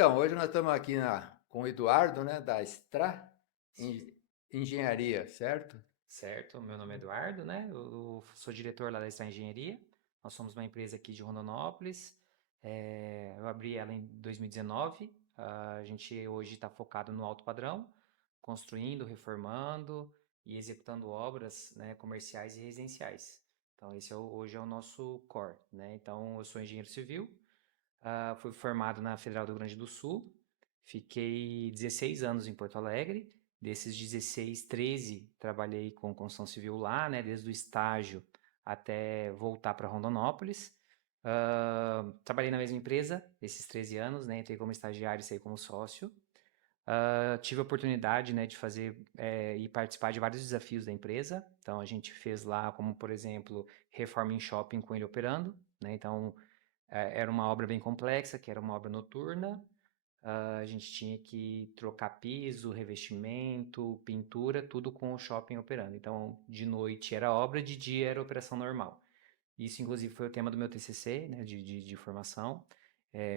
Então, hoje nós estamos aqui com o Eduardo, né, da Extra Engenharia, certo? Certo, meu nome é Eduardo, né? Eu sou diretor lá da Extra Engenharia. Nós somos uma empresa aqui de Rondonópolis. Eu abri ela em 2019. A gente hoje está focado no alto padrão, construindo, reformando e executando obras, né, comerciais e residenciais. Então, hoje é o nosso core, né? Então, eu sou engenheiro civil, fui formado na Federal do Rio Grande do Sul, fiquei 16 anos em Porto Alegre. Desses 16, 13 trabalhei com construção civil lá, né, desde o estágio até voltar para Rondonópolis. Trabalhei na mesma empresa esses 13 anos, né, entrei como estagiário e saí como sócio. Tive a oportunidade, né, de fazer e participar de vários desafios da empresa. Então, a gente fez lá, como por exemplo, reforma em shopping com ele operando, né? Então, era uma obra bem complexa, que era uma obra noturna. A gente tinha que trocar piso, revestimento, pintura, tudo com o shopping operando. Então, de noite era obra, de dia era operação normal. Isso, inclusive, foi o tema do meu TCC, né, de formação.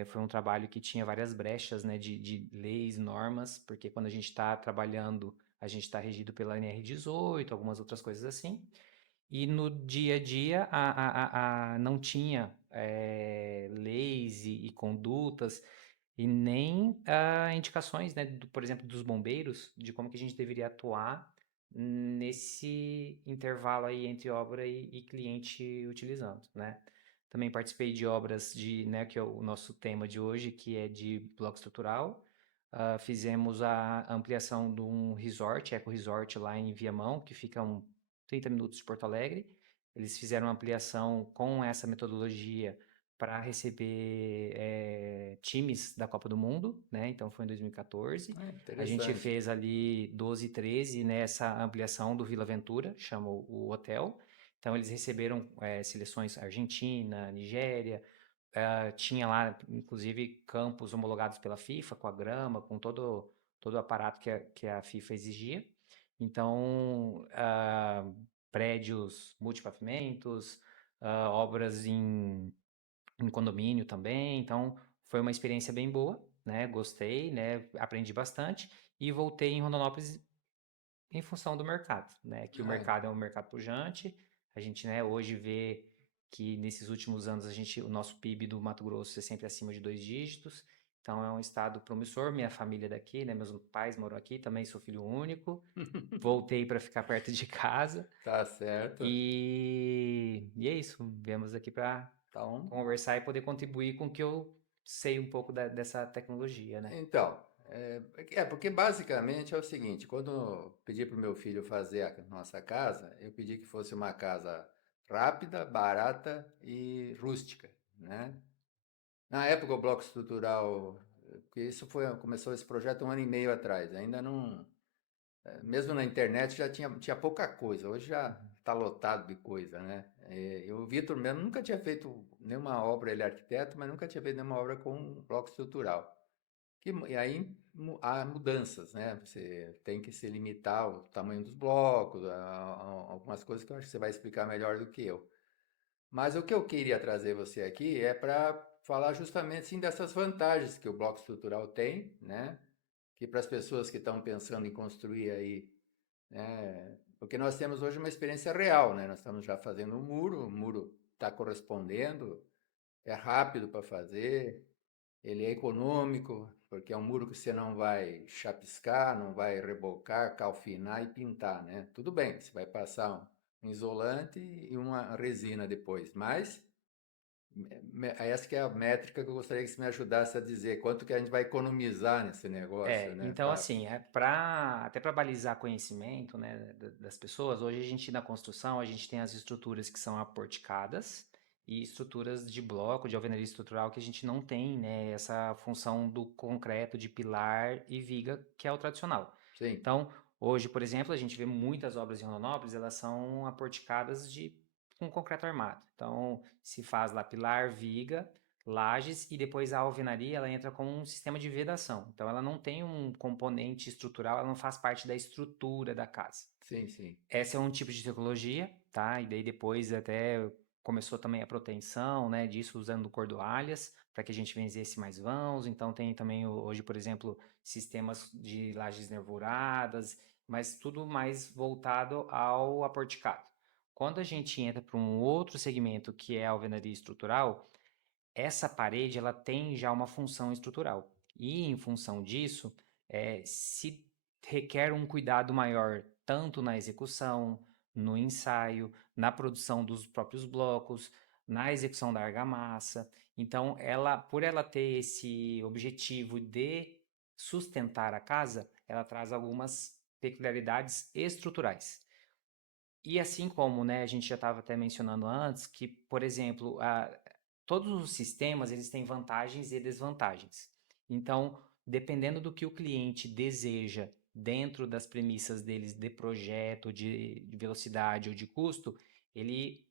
Foi um trabalho que tinha várias brechas, né, de leis, normas, porque quando a gente está trabalhando, a gente está regido pela NR18, algumas outras coisas assim. E no dia a dia não tinha leis e condutas e nem indicações, né, por exemplo, dos bombeiros, de como que a gente deveria atuar nesse intervalo aí entre obra e cliente utilizando, né? Também participei de obras né, que é o nosso tema de hoje, que é de bloco estrutural. Fizemos a ampliação de um resort, Eco Resort lá em Viamão, que fica 30 minutos de Porto Alegre. Eles fizeram uma ampliação com essa metodologia para receber times da Copa do Mundo, né? Então foi em 2014. Ah, A gente interessante. fez ali 12 e 13 nessa ampliação do Vila Ventura, chama o hotel. Então eles receberam seleções Argentina, Nigéria, tinha lá, inclusive, campos homologados pela FIFA, com a grama, com todo o aparato que a FIFA exigia. Então, prédios multipavimentos, obras em condomínio também. Então, foi uma experiência bem boa, né? Gostei, né? Aprendi bastante e voltei em Rondonópolis em função do mercado, né? Que o Ah, mercado é um mercado pujante. A gente, né, hoje vê que nesses últimos anos o nosso PIB do Mato Grosso é sempre acima de 2 dígitos. Então é um estado promissor. Minha família é daqui, né? Meus pais moram aqui, também sou filho único. Voltei para ficar perto de casa tá certo. e é isso. Viemos aqui para Então, conversar e poder contribuir com o que eu sei um pouco dessa tecnologia, né? então, porque basicamente é o seguinte, quando eu pedi para o meu filho fazer a nossa casa, eu pedi que fosse uma casa rápida, barata e rústica, né? Na época o bloco estrutural, porque começou esse projeto um ano e meio atrás, ainda não, mesmo na internet já tinha pouca coisa, hoje já Uhum. está lotado de coisa, né? O Vitor mesmo nunca tinha feito nenhuma obra, ele é arquiteto, mas nunca tinha feito nenhuma obra com bloco estrutural. E aí há mudanças, né? Você tem que se limitar ao tamanho dos blocos, algumas coisas que eu acho que você vai explicar melhor do que eu. Mas o que eu queria trazer você aqui é para falar justamente sim dessas vantagens que o bloco estrutural tem, né? Que para as pessoas que estão pensando em construir aí, né? Porque nós temos hoje uma experiência real, né? Nós estamos já fazendo um muro, o muro está correspondendo, é rápido para fazer, ele é econômico, porque é um muro que você não vai chapiscar, não vai rebocar, calfinar e pintar, né? Tudo bem, você vai passar um isolante e uma resina depois, mas essa que é a métrica que eu gostaria que você me ajudasse a dizer quanto que a gente vai economizar nesse negócio, né? Então assim, até para balizar conhecimento, né, das pessoas, hoje a gente na construção, a gente tem as estruturas que são aporticadas e estruturas de bloco, de alvenaria estrutural que a gente não tem, né, essa função do concreto de pilar e viga, que é o tradicional. Sim, Então, hoje, por exemplo, a gente vê muitas obras em Rondonópolis, elas são aporticadas com concreto armado. Então, se faz lá pilar, viga, lajes e depois a alvenaria ela entra com um sistema de vedação. Então ela não tem um componente estrutural, ela não faz parte da estrutura da casa. sim, sim. Esse é um tipo de tecnologia, tá? E daí depois até começou também a proteção, né, disso usando cordoalhas para que a gente vencesse mais vãos. Então tem também hoje, por exemplo, sistemas de lajes nervuradas, mas tudo mais voltado ao aporticado. Quando a gente entra para um outro segmento que é a alvenaria estrutural, essa parede ela tem já uma função estrutural. E em função disso, se requer um cuidado maior tanto na execução, no ensaio, na produção dos próprios blocos, na execução da argamassa. Então, por ela ter esse objetivo de sustentar a casa, ela traz algumas peculiaridades estruturais. E assim como, né, a gente já estava até mencionando antes, que, por exemplo, todos os sistemas eles têm vantagens e desvantagens. Então, dependendo do que o cliente deseja dentro das premissas deles de projeto, de velocidade ou de custo, ele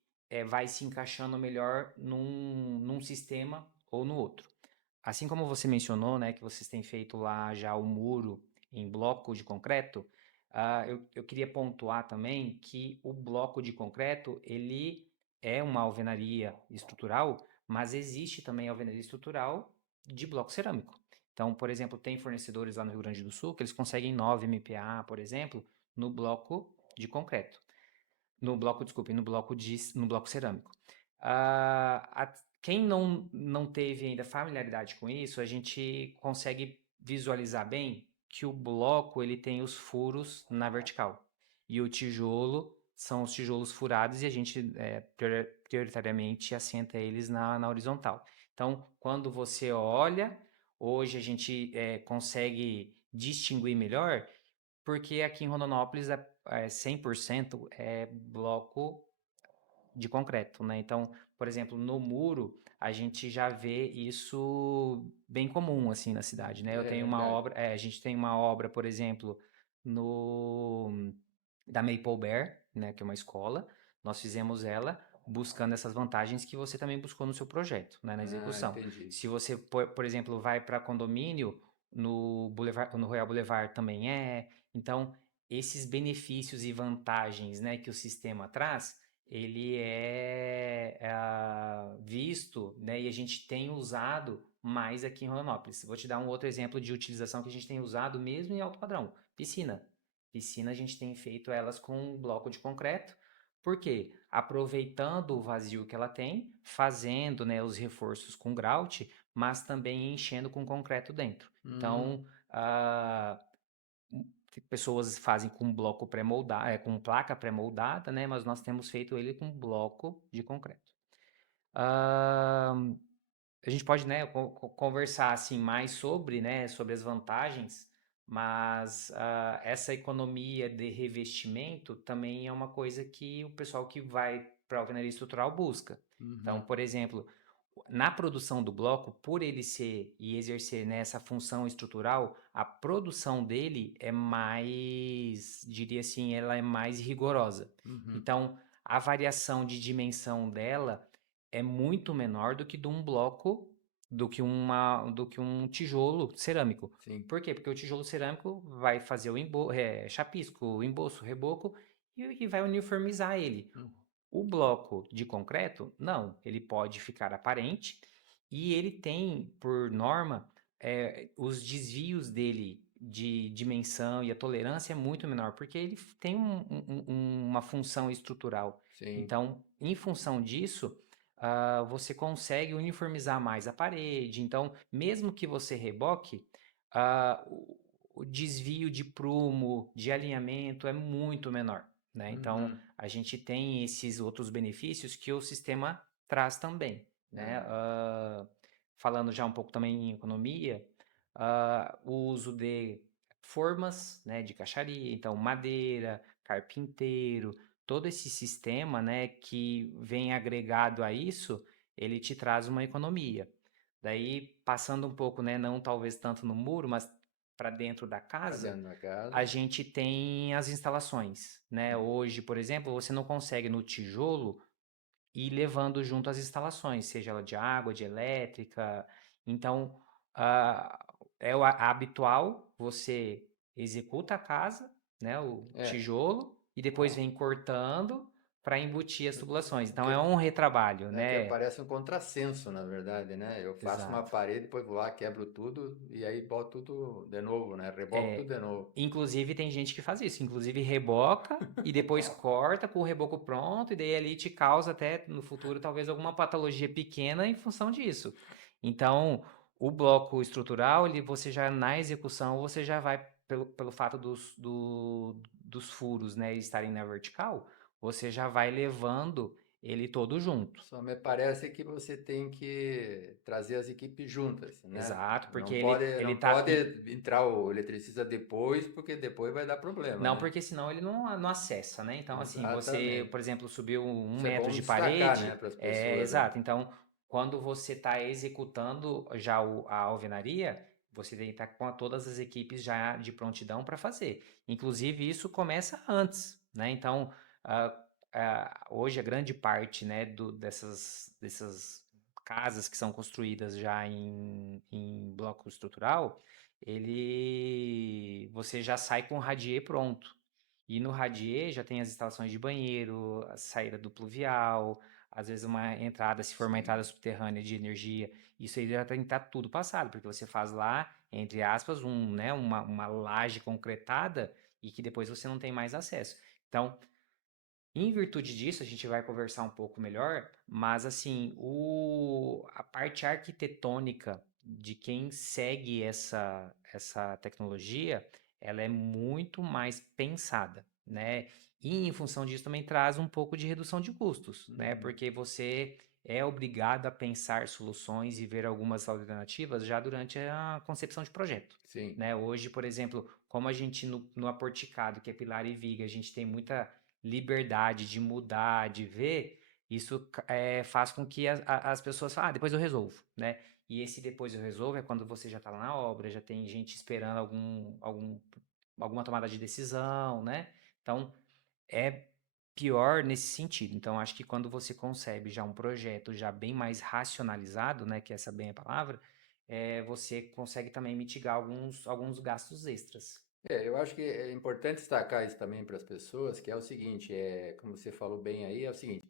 vai se encaixando melhor num sistema ou no outro. Assim como você mencionou, né, que vocês têm feito lá já o muro em bloco de concreto, eu queria pontuar também que o bloco de concreto, ele é uma alvenaria estrutural, mas existe também alvenaria estrutural de bloco cerâmico. Então, por exemplo, tem fornecedores lá no Rio Grande do Sul que eles conseguem 9 MPa, por exemplo, no bloco de concreto. No bloco, desculpe, no bloco cerâmico. Quem não teve ainda familiaridade com isso, a gente consegue visualizar bem que o bloco ele tem os furos na vertical e o tijolo são os tijolos furados e a gente prioritariamente assenta eles na horizontal. Então, quando você olha, hoje a gente consegue distinguir melhor porque aqui em Rondonópolis 100% é bloco de concreto, né? Então, por exemplo, no muro, a gente já vê isso bem comum, assim, na cidade, né? Eu É tenho uma verdade. obra, a gente tem uma obra, por exemplo, no da Maple Bear, né, que é uma escola. Nós fizemos ela buscando essas vantagens que você também buscou no seu projeto, né, na Ah, execução. entendi. Se você, por exemplo, vai para condomínio, no Royal Boulevard também é. Então, esses benefícios e vantagens, né, que o sistema traz, ele é visto, né, e a gente tem usado mais aqui em Rondonópolis. Vou te dar um outro exemplo de utilização que a gente tem usado mesmo em alto padrão. Piscina. Piscina a gente tem feito elas com um bloco de concreto. Por quê? Aproveitando o vazio que ela tem, fazendo, né, os reforços com grout, mas também enchendo com concreto dentro. Hum, Então, pessoas fazem com bloco pré-moldado, com placa pré-moldada, né? Mas nós temos feito ele com bloco de concreto. Ah, a gente pode, né, conversar assim mais sobre, né, sobre as vantagens, mas essa economia de revestimento também é uma coisa que o pessoal que vai para a alvenaria estrutural busca. Então, uhum, por exemplo, na produção do bloco, por ele ser e exercer, né, essa função estrutural, a produção dele é mais, diria assim, ela é mais rigorosa. uhum. Então, a variação de dimensão dela é muito menor do que de um bloco, do que um tijolo cerâmico. Sim. Por quê? Porque o tijolo cerâmico vai fazer chapisco, o emboço, o reboco e vai uniformizar ele. Hum, O bloco de concreto, não, ele pode ficar aparente e ele tem, por norma, os desvios dele de dimensão e a tolerância é muito menor, porque ele tem uma função estrutural. sim. Então, em função disso, você consegue uniformizar mais a parede. Então, mesmo que você reboque, o desvio de prumo, de alinhamento é muito menor, né? Então, Uhum. a gente tem esses outros benefícios que o sistema traz também, né? Ah, Falando já um pouco também em economia, o uso de formas, né, de caixaria, então madeira, carpinteiro, todo esse sistema, né, que vem agregado a isso, ele te traz uma economia. Daí, passando um pouco, né, não talvez tanto no muro, mas para dentro da pra casa, dentro da a casa. gente tem as instalações, né? Hum, Hoje, por exemplo, você não consegue no tijolo ir levando junto as instalações, seja ela de água, de elétrica. Então, ah, é o habitual, você executa a casa, né? O É. tijolo, e depois vem cortando. para embutir as tubulações. O Então que, é um retrabalho, que né? parece um contrassenso, na verdade, né? Eu faço uma Exato. parede, depois vou lá, quebro tudo e aí boto tudo de novo, né? Reboco tudo É, de novo. inclusive tem gente que faz isso, inclusive reboca e depois corta com o reboco pronto, e daí ali te causa até no futuro talvez alguma patologia pequena em função disso. Então, o bloco estrutural, ele, você já na execução, você já vai, pelo fato dos furos, né, estarem na vertical, você já vai levando ele todo junto. Só me parece que você tem que trazer as equipes juntas, né? Exato, porque Não pode, ele não tá. pode entrar o eletricista depois, porque depois vai dar problema, Não, né? porque senão ele não acessa, né? Então, assim, você, por Exatamente. exemplo, subiu 1 metro Isso é bom de destacar, né, parede, para as é pessoas, né? exato. Então, quando você está executando já a alvenaria, você tem que estar com todas as equipes já de prontidão para fazer. Inclusive, isso começa antes, né? Então, ah, hoje a grande parte, né, dessas casas que são construídas já em bloco estrutural, você já sai com o radier pronto. E no radier já tem as instalações de banheiro, a saída do pluvial, às vezes uma entrada, se for uma entrada Sim. subterrânea de energia, isso aí já tem que estar tudo passado, porque você faz lá, entre aspas, né, uma laje concretada e que depois você não tem mais acesso. Então, em virtude disso, a gente vai conversar um pouco melhor, mas assim, a parte arquitetônica de quem segue essa tecnologia, ela é muito mais pensada, né? E em função disso também traz um pouco de redução de custos, né? Uhum. Porque você é obrigado a pensar soluções e ver algumas alternativas já durante a concepção de projeto, Sim. né? Hoje, por exemplo, como a gente no aporticado, que é pilar e viga, a gente tem muita liberdade de mudar, de ver, isso faz com que as pessoas falem, depois eu resolvo, né? E esse depois eu resolvo é quando você já está lá na obra, já tem gente esperando alguma tomada de decisão, né? Então, é pior nesse sentido. Então, acho que quando você concebe já um projeto já bem mais racionalizado, né, que essa bem é a palavra, você consegue também mitigar alguns gastos extras. Eu acho que é importante destacar isso também para as pessoas, que é o seguinte, como você falou bem aí, é o seguinte,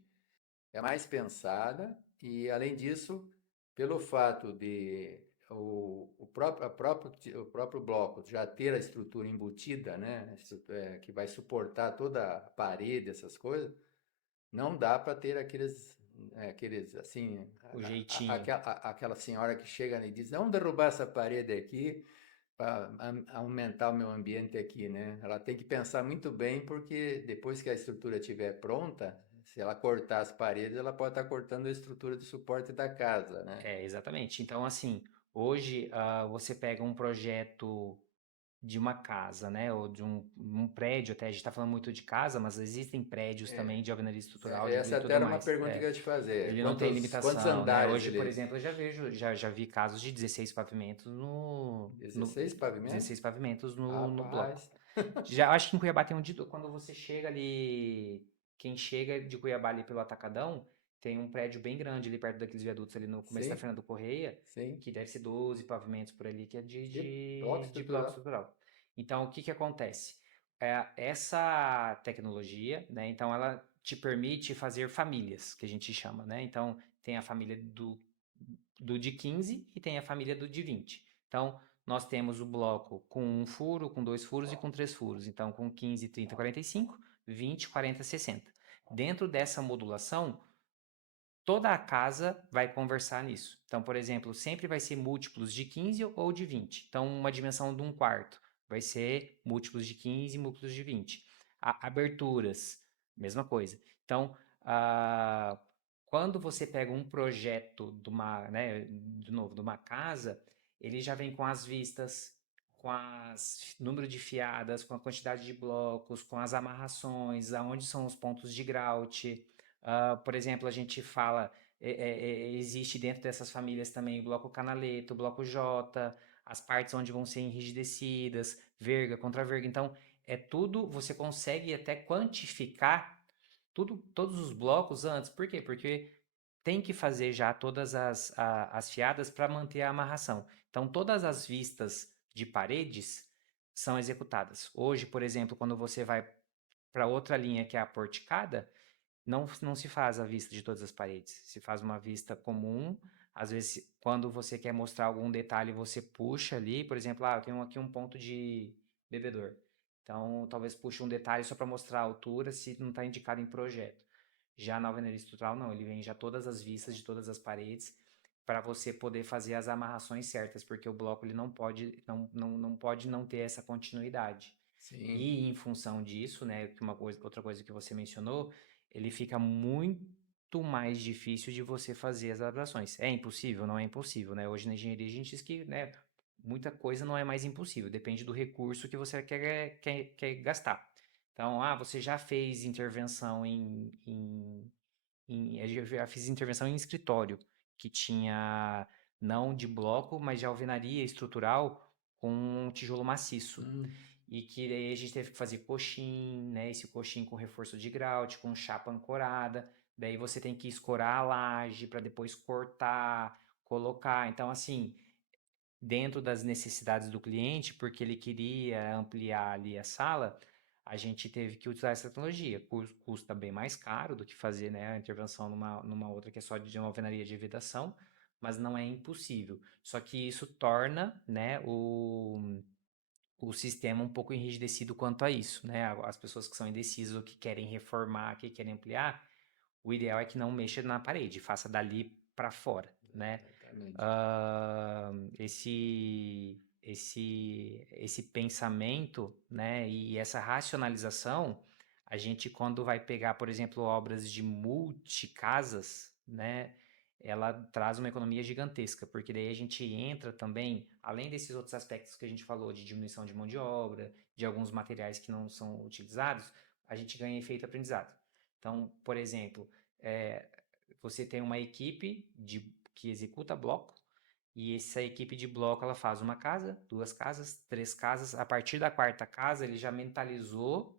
é mais pensada e, além disso, pelo fato de o próprio bloco já ter a estrutura embutida, né, que vai suportar toda a parede, essas coisas, não dá para ter aqueles assim, O jeitinho. aquela senhora que chega e diz, vamos derrubar essa parede aqui para aumentar o meu ambiente aqui, né? Ela tem que pensar muito bem, porque depois que a estrutura estiver pronta, se ela cortar as paredes, ela pode estar cortando a estrutura de suporte da casa, né? Exatamente. Então, assim, hoje você pega um projeto de uma casa, né, ou de um prédio, até a gente está falando muito de casa, mas existem prédios também de alvenaria estrutural Essa e até tudo era uma mais. pergunta que eu ia te fazer. Ele não tem Quantos limitação, né? andares Hoje, por ele? exemplo, eu já vejo, já vi casos de 16 pavimentos no 16 pavimentos? 16 pavimentos no bloco. Rapaz. Já acho que em Cuiabá tem quando você chega ali, quem chega de Cuiabá ali pelo Atacadão, tem um prédio bem grande ali perto daqueles viadutos ali no começo da Sim, Fernando Correia, sim. que deve ser 12 pavimentos por ali, que é De bloco de bloco estrutural. estrutural. Então, o que que acontece? Essa tecnologia, né, então ela te permite fazer famílias, que a gente chama, né? Então, tem a família do de 15 e tem a família do de 20. Então, nós temos o bloco com um furo, com dois furos e com três furos. Então, com 15, 30, 45, 20, 40, 60. Dentro dessa modulação, toda a casa vai conversar nisso. Então, por exemplo, sempre vai ser múltiplos de 15 ou de 20. Então, uma dimensão de um quarto vai ser múltiplos de 15 e múltiplos de 20. Aberturas, mesma coisa. Então, quando você pega um projeto né, de novo, de uma casa, ele já vem com as vistas, com as número de fiadas, com a quantidade de blocos, com as amarrações, aonde são os pontos de grout. Por exemplo, a gente fala, existe dentro dessas famílias também o bloco canaleto, o bloco J, as partes onde vão ser enrijecidas, verga contra verga. Então, é tudo, você consegue até quantificar todos os blocos antes. Por quê? Porque tem que fazer já todas as fiadas para manter a amarração. Então, todas as vistas de paredes são executadas. Hoje, por exemplo, quando você vai para outra linha que é a porticada, não se faz a vista de todas as paredes, se faz uma vista comum. Às vezes, quando você quer mostrar algum detalhe, você puxa ali, por exemplo, eu tenho aqui um ponto de bebedor. Então, talvez puxe um detalhe só para mostrar a altura, se não está indicado em projeto. Já na alvenaria estrutural, não, ele vem já todas as vistas de todas as paredes para você poder fazer as amarrações certas, porque o bloco ele não pode não ter essa continuidade. Sim. E em função disso, né, que outra coisa que você mencionou, ele fica muito mais difícil de você fazer as adaptações. É impossível? Não é impossível, né? Hoje na engenharia a gente diz que, né, muita coisa não é mais impossível, depende do recurso que você quer gastar. Então, você já fez intervenção eu já fiz intervenção em escritório, que tinha não de bloco, mas de alvenaria estrutural com tijolo maciço. Hum. E que daí a gente teve que fazer coxim, né? Esse coxim com reforço de grout, com chapa ancorada. Daí você tem que escorar a laje para depois cortar, colocar. Então, assim, dentro das necessidades do cliente, porque ele queria ampliar ali a sala, a gente teve que utilizar essa tecnologia. Custa bem mais caro do que fazer, né, a intervenção numa outra que é só de uma alvenaria de vedação, mas não é impossível. Só que isso torna, né, o sistema um pouco enrijecido quanto a isso, né? As pessoas que são indecisas ou que querem reformar, que querem ampliar, o ideal é que não mexa na parede, faça dali para fora, né? Exatamente. Esse pensamento, né, e essa racionalização, a gente quando vai pegar, por exemplo, obras de multicasas, né, ela traz uma economia gigantesca, porque daí a gente entra também, além desses outros aspectos que a gente falou, de diminuição de mão de obra, de alguns materiais que não são utilizados, a gente ganha efeito aprendizado. Então, por exemplo, é, você tem uma equipe que executa bloco, e essa equipe de bloco ela faz uma casa, duas casas, três casas. A partir da quarta casa, ele já mentalizou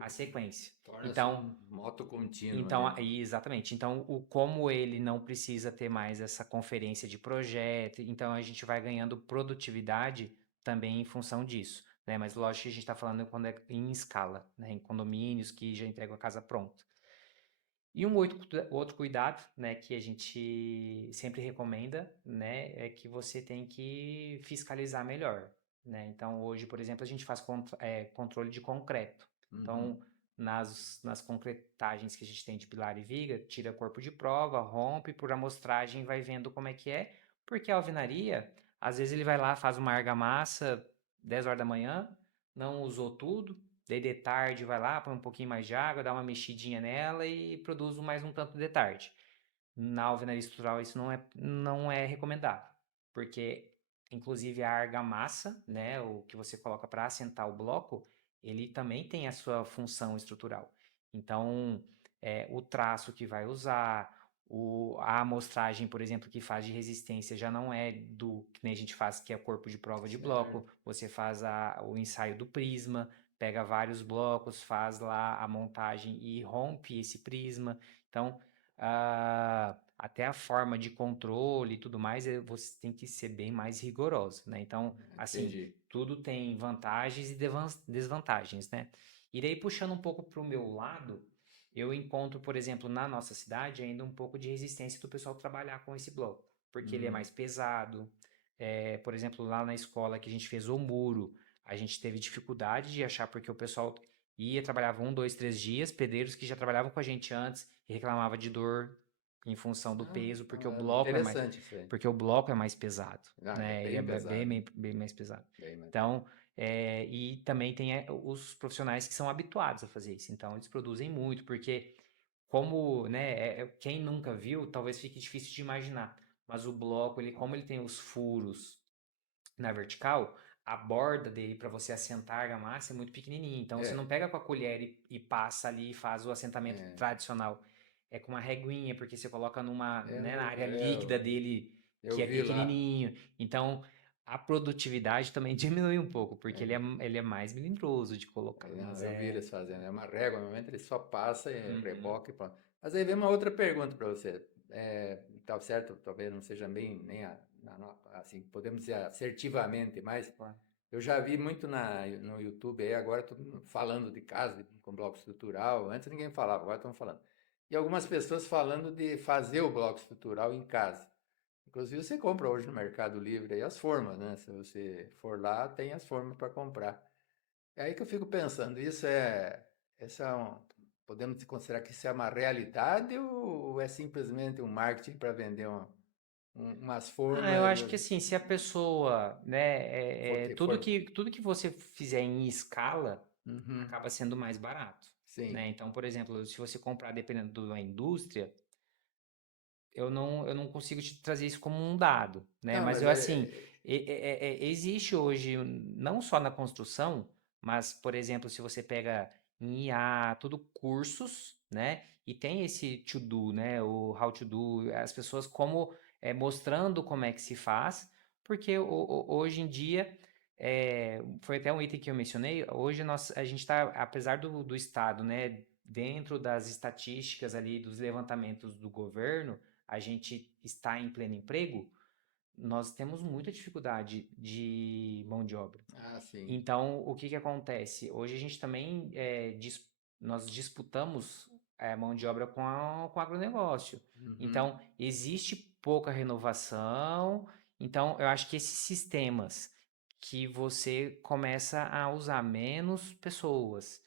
a E sequência. torna-se Então, um moto contínuo então, ali, né? exatamente. Então, como ele não precisa ter mais essa conferência de projeto, então a gente vai ganhando produtividade também em função disso, né? Mas lógico que a gente está falando quando é em escala, né? Em condomínios que já entregam a casa pronta. E um outro cuidado, né, que a gente sempre recomenda, né, é que você tem que fiscalizar melhor, né? Então, hoje, por exemplo, a gente faz controle de concreto. Uhum. Então, nas concretagens que a gente tem de pilar e viga, tira corpo de prova, rompe, por amostragem vai vendo como é que é, porque a alvenaria, às vezes ele vai lá, faz uma argamassa 10 horas da manhã, não usou tudo, daí de tarde vai lá, põe um pouquinho mais de água, dá uma mexidinha nela e produz mais um tanto de tarde. Na alvenaria estrutural isso não é recomendável, porque inclusive a argamassa, né, o que você coloca para assentar o bloco, ele também tem a sua função estrutural. Então, o traço que vai usar, a amostragem, por exemplo, que faz de resistência já não é do que nem a gente faz, que é corpo de prova de bloco, Certo. você faz o ensaio do prisma, pega vários blocos, faz lá a montagem e rompe esse prisma. Então, até a forma de controle e tudo mais, você tem que ser bem mais rigoroso, né? Então, assim, Entendi. tudo tem vantagens e desvantagens, né? E daí, puxando um pouco para o meu lado, eu encontro, por exemplo, na nossa cidade, ainda um pouco de resistência do pessoal trabalhar com esse bloco, porque ele é Hum. mais pesado. Por exemplo, lá na escola que a gente fez o muro, a gente teve dificuldade de achar, porque o pessoal ia, trabalhava 1, 2, 3 dias, pedreiros que já trabalhavam com a gente antes e reclamava de dor em função do peso, É interessante isso aí. porque o bloco é mais pesado, É né? Ele é bem pesado, né? bem mais pesado. Bem mais. Então, e também tem os profissionais que são habituados a fazer isso. Então, eles produzem muito, porque como, né, quem nunca viu, talvez fique difícil de imaginar. Mas o bloco, como ele tem os furos na vertical, a borda dele para você assentar a argamassa é muito pequenininha. Então você É, não pega com a colher e passa ali e faz o assentamento é, tradicional. É com uma reguinha, porque você coloca né, na eu, área líquida dele, eu que é vi lá. pequenininho. Então a produtividade também diminui um pouco, porque ele é mais melindroso de colocar. Não, Mas eu vi eles fazendo. É uma régua, normalmente ele só passa e Uhum. reboca e pronto. Mas aí vem uma outra pergunta para você. Tá certo, talvez não seja bem nem assim, podemos dizer assertivamente, mas Claro. eu já vi muito no YouTube aí, agora todo mundo falando de casa com bloco estrutural. Antes ninguém falava, agora estão falando. e algumas pessoas falando de fazer o bloco estrutural em casa. Inclusive, você compra hoje no Mercado Livre aí as formas, né? Se você for lá, tem as formas para comprar. É aí que eu fico pensando, isso é podemos considerar que isso é uma realidade ou é simplesmente um marketing para vender umas Eu formas acho que assim, se a pessoa, né, que for. tudo que você fizer em escala Uhum, acaba sendo mais barato, sim. né? Então, por exemplo, se você comprar dependendo da indústria, eu não consigo te trazer isso como um dado, né? Não, Mas mas eu assim, existe hoje, não só na construção, mas, por exemplo, se você pega em IA, tudo cursos, né? E tem esse to do, né? O how to do, as pessoas como mostrando como é que se faz, porque hoje em dia foi até um item que eu mencionei. Hoje a gente está, apesar do Estado, né? Dentro das estatísticas ali dos levantamentos do governo, a gente está em pleno emprego, nós temos muita dificuldade de mão de obra. ah, sim. Então, o que que acontece? Hoje a gente também, nós disputamos mão de obra com o agronegócio. Uhum, Então, existe pouca renovação. Então, eu acho que esses sistemas que você começa a usar menos pessoas,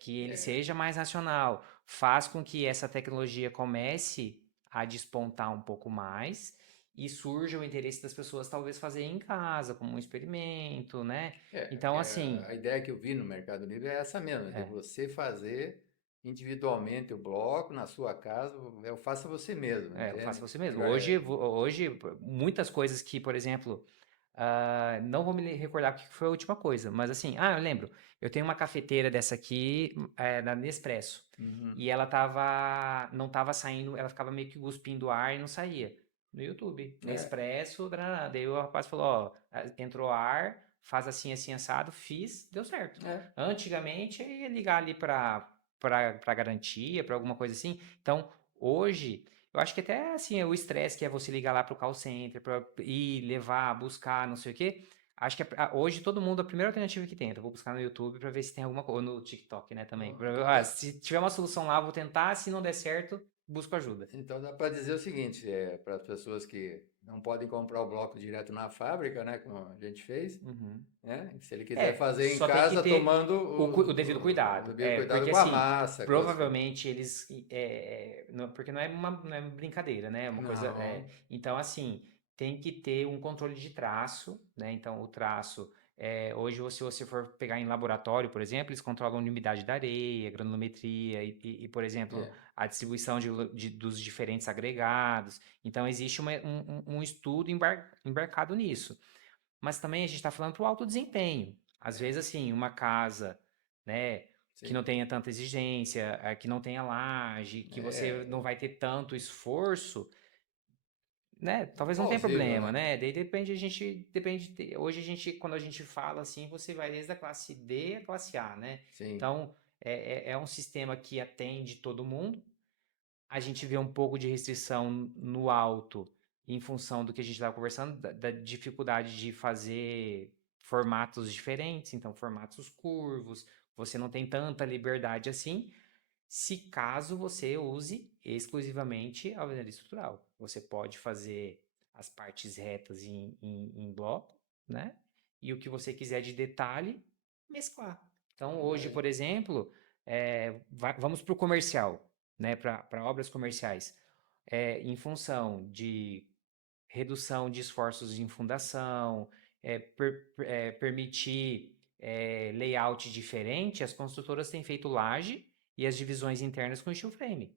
que ele é, seja mais racional, faz com que essa tecnologia comece a despontar um pouco mais e surja o interesse das pessoas talvez fazer em casa, como um experimento, né? Então, que assim, a ideia que eu vi no Mercado Livre é essa mesmo, de é, você fazer individualmente o bloco na sua casa, faça você mesmo, faça entende? você mesmo. É, Hoje, muitas coisas que, por exemplo, não vou me recordar o que foi a última coisa, mas assim, eu lembro, eu tenho uma cafeteira dessa aqui, da Nespresso, uhum, e não tava saindo, ela ficava meio que cuspindo ar e não saía. No YouTube, é, Nespresso, daí o rapaz falou, ó, entrou ar, faz assim, assim, assado, fiz, deu certo. é, Antigamente, eu ia ligar ali pra garantia, pra alguma coisa assim, então, hoje... Eu acho que até assim, o estresse que é você ligar lá pro call center para ir levar, buscar, não sei o quê. Acho que hoje todo mundo, a primeira alternativa que tem, eu vou buscar no YouTube para ver se tem alguma coisa, ou no TikTok, né, também. então dá, Se tiver uma solução lá, eu vou tentar, se não der certo, busco ajuda. então dá para dizer o seguinte, para as pessoas que não podem comprar o bloco direto na fábrica, né, como a gente fez, Uhum. né, se ele quiser fazer em Só tem que casa ter tomando o devido o cuidado. devido cuidado Porque com a assim, massa, com as... provavelmente eles. Porque não é brincadeira, né? É uma coisa. Não, Então, assim, tem que ter um controle de traço, né? Então, o traço. Hoje, se você for pegar em laboratório, por exemplo, eles controlam a umidade da areia, granulometria por exemplo, é, a distribuição dos diferentes agregados. Então, existe um estudo embarcado nisso. Mas também a gente está falando para o alto desempenho. Às é, vezes, assim, uma casa, né, que sim, não tenha tanta exigência, que não tenha laje, que você é não vai ter tanto esforço, né? Talvez não tenha plausível, problema, né? né? Daí depende, hoje a gente, quando a gente fala assim, você vai desde a classe D à classe A, né? Sim, Então, é um sistema que atende todo mundo. A gente vê um pouco de restrição no alto em função do que a gente estava conversando, da dificuldade de fazer formatos diferentes, então formatos curvos, você não tem tanta liberdade assim, se caso você use exclusivamente a alvenaria estrutural. Você pode fazer as partes retas em bloco, né? E o que você quiser de detalhe, mesclar. Então, hoje, é, por exemplo, vamos para o comercial, né? Para obras comerciais. Em função de redução de esforços em fundação, permitir layout diferente, as construtoras têm feito laje e as divisões internas com steel frame.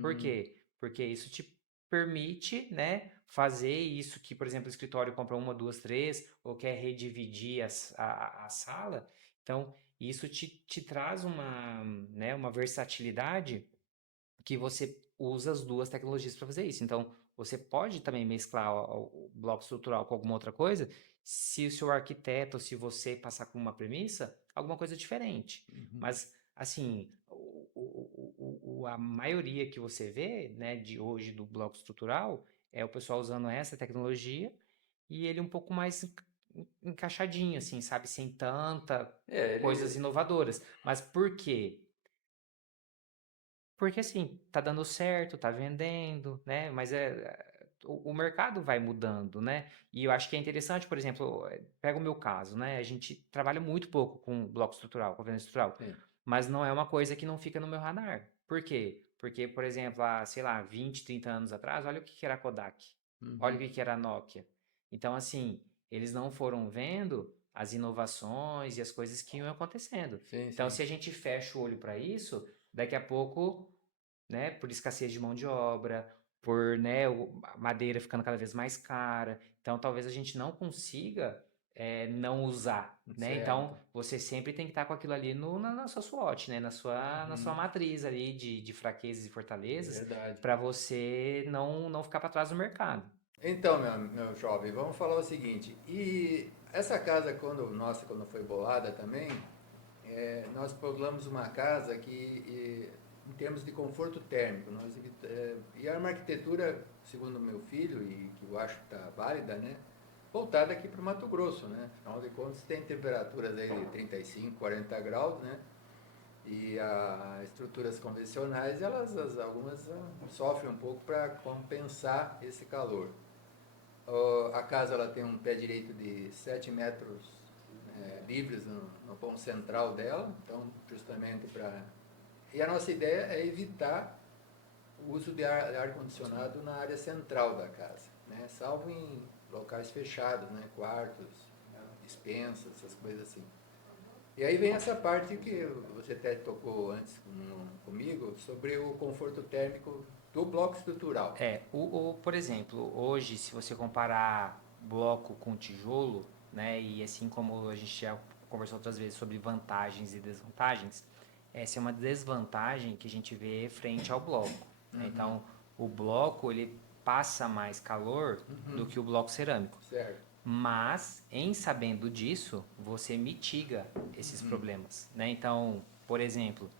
Por hum, quê? Porque isso te permite, né, fazer isso que, por exemplo, o escritório compra uma, duas, três, ou quer redividir a sala. Então, isso te traz uma versatilidade que você usa as duas tecnologias para fazer isso. Então, você pode também mesclar o bloco estrutural com alguma outra coisa, se o seu arquiteto, se você passar com uma premissa, alguma coisa diferente. uhum. Mas, assim, a maioria que você vê, né, de hoje do bloco estrutural, é o pessoal usando essa tecnologia e ele um pouco mais encaixadinho, assim, sabe? Sem tanta É, coisas ele, inovadoras. Mas por quê? Porque assim, tá dando certo, tá vendendo, né? Mas o mercado vai mudando, né? E eu acho que é interessante, por exemplo, pega o meu caso, né? A gente trabalha muito pouco com bloco estrutural, com venda estrutural, Sim. mas não é uma coisa que não fica no meu radar. Por quê? Porque, por exemplo, há, sei lá, 20, 30 anos atrás, olha o que era a Kodak, olha o Uhum. que era a Nokia. Então, assim, eles não foram vendo as inovações e as coisas que iam acontecendo. Sim, Então, sim. se a gente fecha o olho para isso, daqui a pouco, né, por escassez de mão de obra, por, né, a madeira ficando cada vez mais cara, então talvez a gente não consiga não usar, né? Certo. Então você sempre tem que estar com aquilo ali na sua SWOT, né? Na sua Uhum. matriz ali de fraquezas e fortalezas, Verdade. para você não ficar para trás do mercado. Então, meu jovem, vamos falar o seguinte. E essa casa, quando foi bolada também, nós programamos uma casa em termos de conforto térmico, e era uma arquitetura, segundo meu filho, e que eu acho que está válida, né? Voltada aqui para o Mato Grosso, né? Afinal de contas, tem temperaturas aí de 35, 40 graus, né? E as estruturas convencionais, algumas sofrem um pouco para compensar esse calor. A casa ela tem um pé direito de 7 metros livres no ponto central dela, então justamente para... E a nossa ideia é evitar o uso de ar-condicionado na área central da casa, né? Salvo em locais fechados, né? Quartos, dispensas, essas coisas assim. E aí vem essa parte que você até tocou antes comigo, sobre o conforto térmico do bloco estrutural. Por exemplo, hoje, se você comparar bloco com tijolo, né, e assim como a gente já conversou outras vezes sobre vantagens e desvantagens, essa é uma desvantagem que a gente vê frente ao bloco, né? Uhum. Então, o bloco, ele passa mais calor do que o bloco cerâmico. Certo. Mas, em sabendo disso, você mitiga esses problemas, né? Então, por exemplo,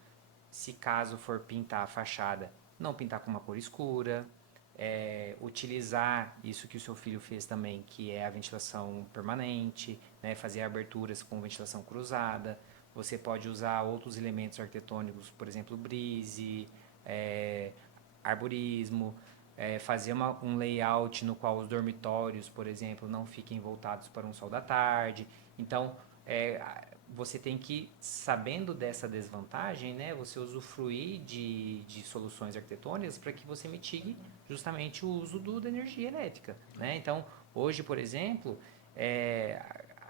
se caso for pintar a fachada, não pintar com uma cor escura, utilizar isso que o seu filho fez também, que é a ventilação permanente, né? Fazer aberturas com ventilação cruzada. Você pode usar outros elementos arquitetônicos, por exemplo, brise, é, arborismo, fazer um layout no qual os dormitórios, por exemplo, não fiquem voltados para um sol da tarde. Então, você tem que, sabendo dessa desvantagem, né, você usufruir de soluções arquitetônicas para que você mitigue justamente o uso da energia elétrica, né? Então, hoje, por exemplo,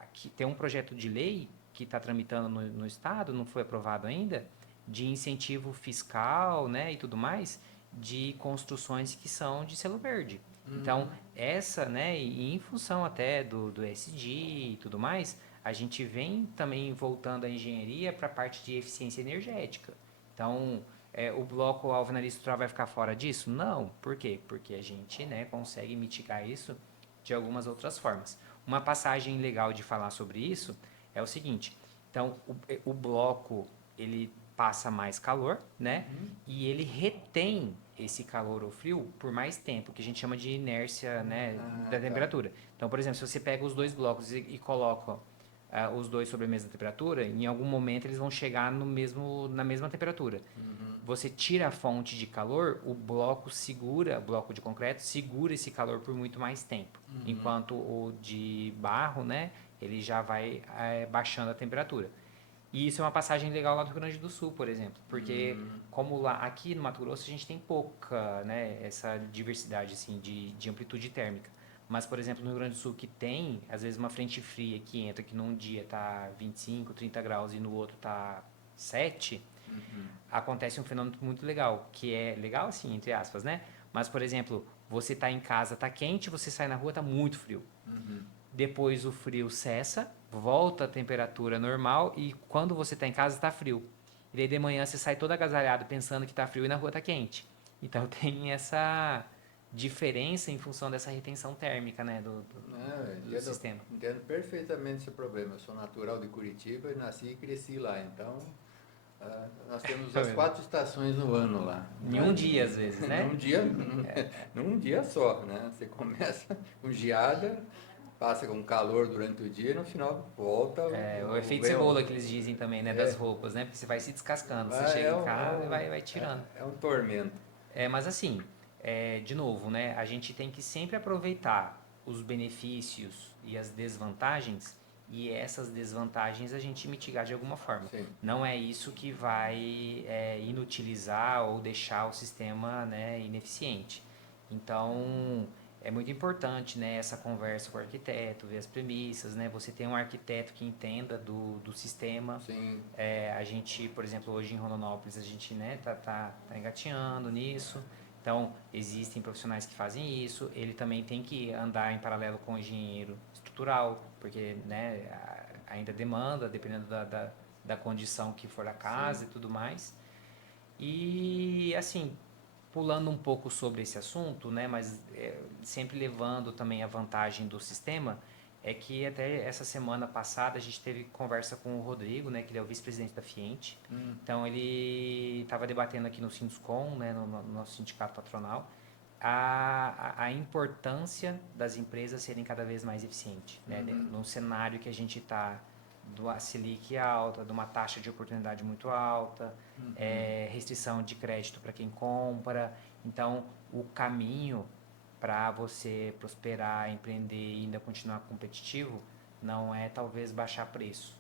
aqui tem um projeto de lei que está tramitando no Estado, não foi aprovado ainda, de incentivo fiscal, né, e tudo mais, de construções que são de selo verde. Então, essa, né, e em função até do ESG e tudo mais, a gente vem também voltando a engenharia para a parte de eficiência energética. Então, o bloco alvenaria estrutural vai ficar fora disso? Não. Por quê? Porque a gente, né, consegue mitigar isso de algumas outras formas. Uma passagem legal de falar sobre isso é o seguinte. Então, o bloco, ele passa mais calor, né? E ele retém esse calor ou frio por mais tempo, que a gente chama de inércia, né, Ah, da tá. temperatura. Então, por exemplo, se você pega os dois blocos e coloca os dois sobre a mesma temperatura, em algum momento eles vão chegar na mesma temperatura. Você tira a fonte de calor, o bloco de concreto segura esse calor por muito mais tempo, enquanto o de barro, né, ele já vai baixando a temperatura. E isso é uma passagem legal lá do Rio Grande do Sul, por exemplo, porque como lá aqui no Mato Grosso a gente tem pouca, né, essa diversidade assim de amplitude térmica. Mas, por exemplo, no Rio Grande do Sul que tem, às vezes uma frente fria que entra que num dia tá 25, 30 graus e no outro tá 7, acontece um fenômeno muito legal, que é legal assim, entre aspas, né? Mas, por exemplo, você tá em casa, tá quente, você sai na rua, tá muito frio. Depois o frio cessa, volta a temperatura normal e quando você está em casa está frio. E daí de manhã você sai todo agasalhado pensando que está frio e na rua está quente. Então tem essa diferença em função dessa retenção térmica, né, Não, eu do sistema. entendo perfeitamente esse problema. Eu sou natural de Curitiba e nasci e cresci lá. Então, nós temos Tá as vendo? 4 estações no ano lá. Em um dia, às vezes, Num né? dia, num dia só, né? Você começa com geada, passa com calor durante o dia e no final volta O efeito vem cebola que eles dizem também, né, das é, roupas, né? Porque você vai se descascando, você chega é, em um, é, casa e um, vai tirando. é um tormento. Mas assim, de novo, né? A gente tem que sempre aproveitar os benefícios e as desvantagens e essas desvantagens a gente mitigar de alguma forma. Sim. Não é isso que vai inutilizar ou deixar o sistema, né, ineficiente. Então, é muito importante, né, essa conversa com o arquiteto, ver as premissas, né? Você tem um arquiteto que entenda do sistema. Sim. A gente, por exemplo, hoje em Rondonópolis, a gente, né, tá engatinhando nisso. Então, existem profissionais que fazem isso. Ele também tem que andar em paralelo com o engenheiro estrutural, porque, né, ainda demanda, dependendo da condição que for da casa Sim. e tudo mais. E, assim, pulando um pouco sobre esse assunto, né, mas sempre levando também a vantagem do sistema, é que até essa semana passada a gente teve conversa com o Rodrigo, né, que ele é o vice-presidente da Fiente. Então ele estava debatendo aqui no Sinduscom, né, no nosso sindicato patronal, a importância das empresas serem cada vez mais eficientes, né, num cenário que a gente está de uma Selic alta, de uma taxa de oportunidade muito alta, restrição de crédito para quem compra. Então, o caminho para você prosperar, empreender e ainda continuar competitivo não é talvez baixar preço,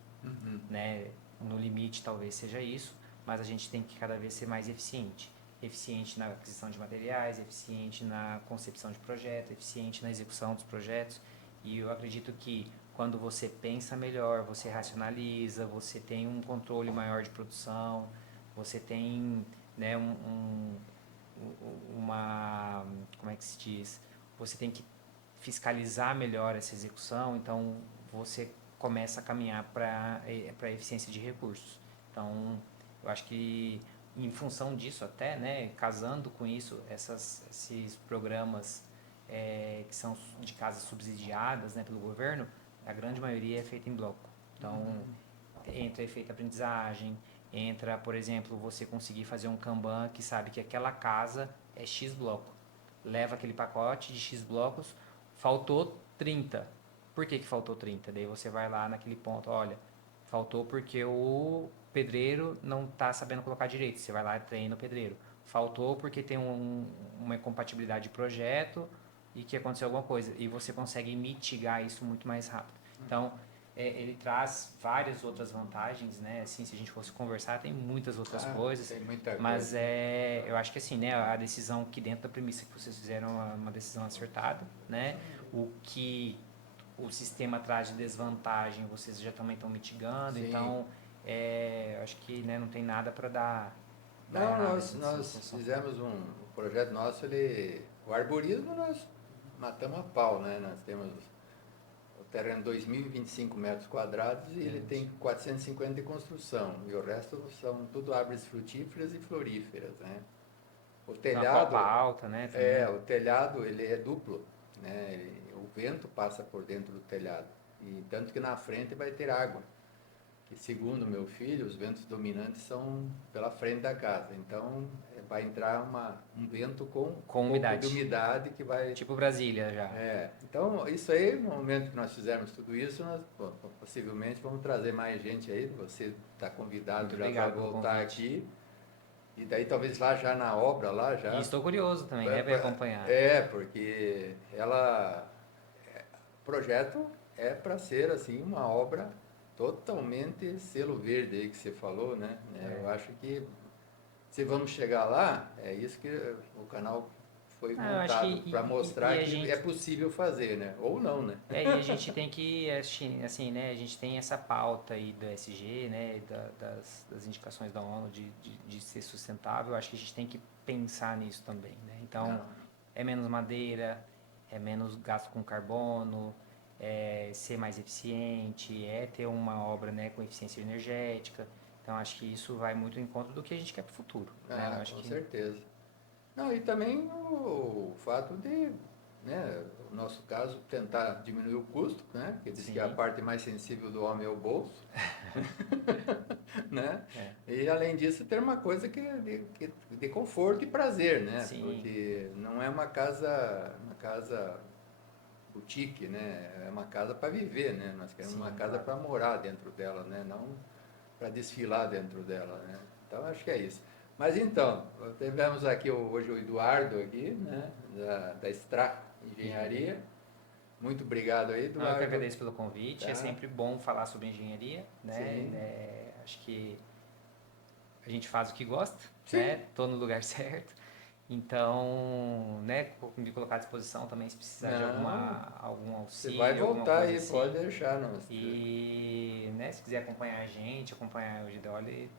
né? No limite talvez seja isso, mas a gente tem que cada vez ser mais eficiente. Eficiente na aquisição de materiais, eficiente na concepção de projeto, eficiente na execução dos projetos. E eu acredito que quando você pensa melhor, você racionaliza, você tem um controle maior de produção, você tem, né, uma, como é que se diz? Você tem que fiscalizar melhor essa execução, então você começa a caminhar para a eficiência de recursos. Então, eu acho que em função disso até, né, casando com isso, esses programas que são de casas subsidiadas, né, pelo governo, a grande maioria é feita em bloco. Então, entra efeito aprendizagem, entra, por exemplo, você conseguir fazer um Kanban que sabe que aquela casa é X bloco. Leva aquele pacote de X blocos, faltou 30. Por que faltou 30? Daí você vai lá naquele ponto, olha, faltou porque o pedreiro não está sabendo colocar direito. Você vai lá e treina o pedreiro. Faltou porque tem uma incompatibilidade de projeto e que aconteceu alguma coisa. E você consegue mitigar isso muito mais rápido. Então, ele traz várias outras vantagens, né? Assim, se a gente fosse conversar, tem muitas outras coisas. Tem muita Mas coisa. eu acho que assim, né? A decisão que dentro da premissa que vocês fizeram é uma decisão acertada, né? O que o sistema traz de desvantagem, vocês já também estão mitigando. Sim. Então, eu acho que, né, não tem nada para dar Não, errado nós, assim, nessa nós situação. fizemos um projeto nosso, o arborismo nós matamos a pau, né? Nós temos o terreno 2.025 metros quadrados e ele tem 450 de construção. E o resto são tudo árvores frutíferas e floríferas, né? O Uma copa telhado, alta, né, também. o telhado ele é duplo, né? O vento passa por dentro do telhado. E tanto que na frente vai ter água. Que segundo meu filho, os ventos dominantes são pela frente da casa. Então vai entrar um vento com um pouco umidade. de umidade que vai. Tipo Brasília já. Então isso aí, no momento que nós fizermos tudo isso, nós possivelmente vamos trazer mais gente aí. Você está convidado já para voltar aqui. E daí talvez lá já na obra, lá já. E estou curioso também, né, para acompanhar. Porque o projeto é para ser assim uma obra totalmente selo verde aí que você falou, né? Eu acho que se vamos chegar lá, é isso que o canal foi montado para mostrar que é possível fazer, né? Ou não, né? E a gente tem que, assim, né? A gente tem essa pauta aí do SG, né? Das indicações da ONU de ser sustentável. Eu acho que a gente tem que pensar nisso também, né? Então, é menos madeira, é menos gasto com carbono, é ser mais eficiente, é ter uma obra, né, com eficiência energética. Então, acho que isso vai muito em conta do que a gente quer para o futuro. Né? Eu acho Com que... certeza. Não, e também o fato de, né, no nosso caso, tentar diminuir o custo, né? Porque diz que a parte mais sensível do homem é o bolso. Né? E além disso, ter uma coisa de conforto e prazer, né? Sim. Porque não é uma casa boutique, né? É uma casa para viver, né? Nós queremos uma Sim, casa claro. para morar dentro dela, né? Não para desfilar dentro dela, né? Então acho que é isso. Mas então, tivemos aqui hoje o Eduardo aqui, né? Da Extra E Engenharia. Muito obrigado aí, não, eu que Eduardo. agradeço pelo convite. É Tá? sempre bom falar sobre engenharia, né? Sim, Acho que a gente faz o que gosta, sim. né? Tô no lugar certo. Então, né, me colocar à disposição também se precisar de Não, algum você vai auxílio, alguma voltar coisa aí, pode assim. deixar. Não. E, né, se quiser acompanhar a gente, acompanhar o Gideoli,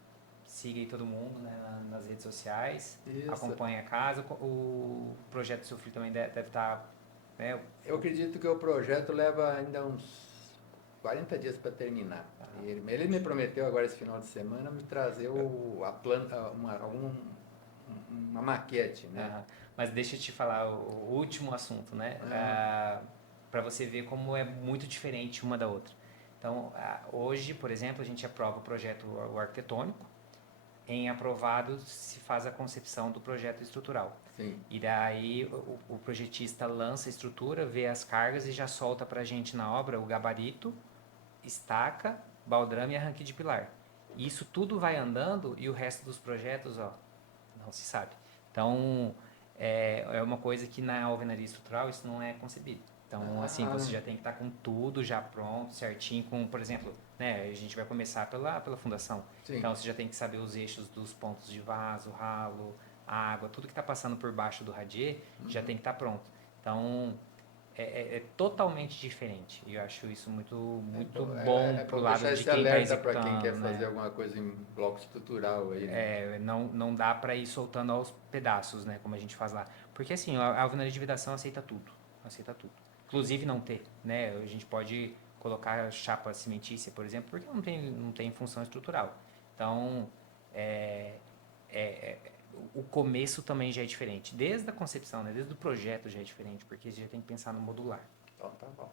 siga aí todo mundo, né, nas redes sociais, Isso. acompanhe a casa. O projeto do seu filho também deve estar, né, Eu acredito que o projeto leva ainda uns 40 dias para terminar. Ele me prometeu agora esse final de semana me trazer a planta, uma maquete, né? aham. Mas deixa eu te falar o último assunto, né? Ah, Para você ver como é muito diferente uma da outra. Então, hoje, por exemplo, a gente aprova o projeto o arquitetônico. Em aprovado se faz a concepção do projeto estrutural. sim. E daí o projetista lança a estrutura, vê as cargas e já solta para a gente na obra o gabarito, estaca, baldrame e arranque de pilar. E isso tudo vai andando e o resto dos projetos, ó, não se sabe. Então, é uma coisa que na alvenaria estrutural isso não é concebido. Então, assim, Ah, você já tem que estar com tudo já pronto, certinho, com, por exemplo, né, a gente vai começar pela fundação. sim. Então, você já tem que saber os eixos dos pontos de vaso, ralo, água, tudo que está passando por baixo do radier já tem que estar pronto. Então, é totalmente diferente. E eu acho isso muito bom É pro bom lado deixar de esse quem está alerta para quem executando, quer fazer né? alguma coisa em bloco estrutural aí, né? Não dá para ir soltando aos pedaços, né? Como a gente faz lá. Porque assim, a alvenaria de vedação aceita tudo. Aceita tudo. Inclusive não ter, né? A gente pode colocar chapa cimentícia, por exemplo, porque não tem função estrutural. Então, é, é, é, o começo também já é diferente. Desde a concepção, né? Desde o projeto já é diferente, porque a gente já tem que pensar no modular. Então tá bom.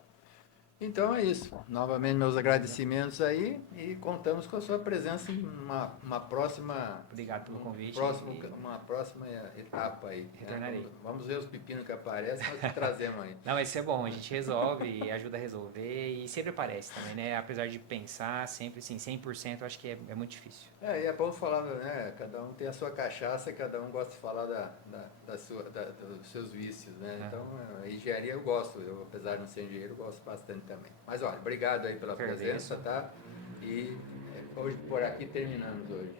Então é isso. Novamente meus Beleza? agradecimentos aí e contamos com a sua presença em uma próxima, Obrigado pelo um convite próximo, e uma próxima etapa aí, né? retornarei. Vamos ver os pepinos que aparecem, nós te trazemos aí. Não, isso é bom, a gente resolve e ajuda a resolver e sempre aparece também, né? Apesar de pensar, sempre assim, 100% eu acho que é muito difícil. E é bom falar, né? Cada um tem a sua cachaça, cada um gosta de falar dos seus vícios, né? Então, Aham. a engenharia eu gosto, apesar de não ser engenheiro, eu gosto bastante também. Mas olha, obrigado aí pela presença, Agradeço. tá? E hoje por aqui terminamos hoje.